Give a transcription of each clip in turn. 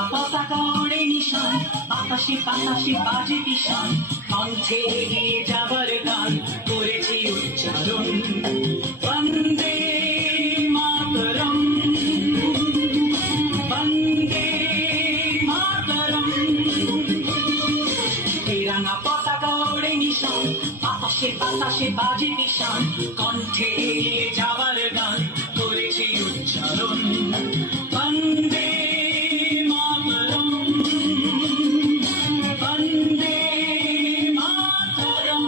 তেরাঙা পতাকা ওড়ে নিশান, বাতাসে বাতাসে বাজে বিষান, কণ্ঠে এগিয়ে যাবার গান করেছি উচ্চারণ। বন্দে মাতরম, বন্দে মাতরম। তেরাঙা পতাকা ওড়ে নিশান, বাতাসে বাতাসে বাজে বিষান, কণ্ঠে এগিয়ে যাবার গান করেছি উচ্চারণ। বন্দে মাতরম, বন্দে মাতরম।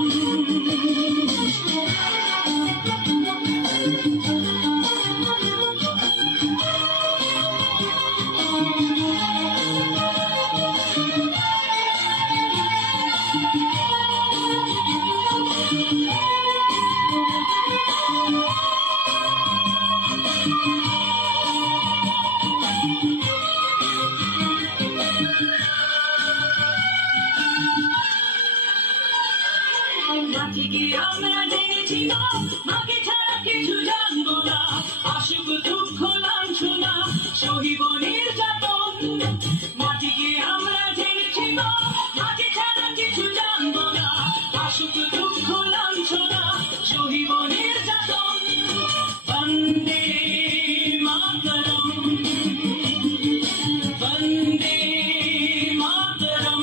মাটিকে আমরা জেনেছি না, মাকে ছাড়া কিছু জানবো না, আসুক দুঃখ লাঞ্ছনা সহিব নির্যাতন। মাটিকে আমরা জেনেছি না, মাকে ছাড়া কিছু জানবো না, আসুক দুঃখ লাঞ্ছনা সহিব নির্যাতন। বন্দে মাতরম, বন্দে মাতরম।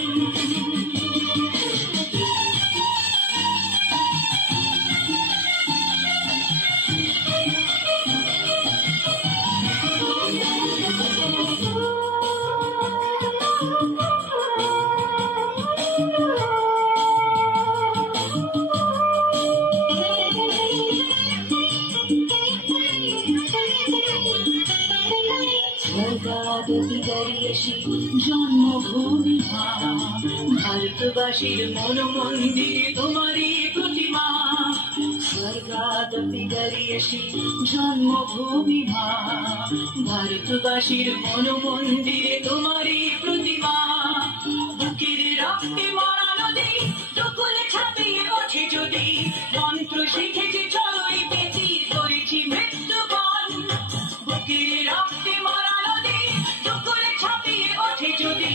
জন্মভূমি মা, ভারতবাসীর মনোমন্দিরে তোমারই প্রতিমা। স্বর্গাদপি গরিয়সী জন্মভূমি মা, ভারতবাসীর মনোমন্দিরে তোমারই প্রতিমা। বুকের রক্তে মরা নদী দুকুলে ছাপিয়ে ওঠে যদি, মন্ত্র শিখেছি চলোই পেছি করেছি মৃত্যুবরণ। বুকের রক্তে মরা নদী দুকুলে ছাপিয়ে ওঠে যদি,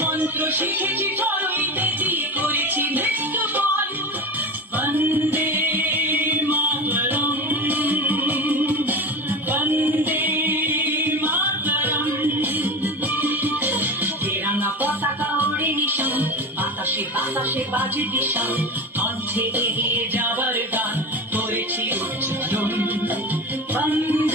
মন্ত্র শিখেছি চলোই পেছি করেছি মৃত্যুবরণ। বন্দে মাতরম, বন্দে মাতরম। তেরাঙা পতাকা ওড়ে নিশান, বাতাসে বাতাসে বাজে বিষান, কণ্ঠে এগিয়ে যাবার গান করেছি উচ্চারণ। বন্দে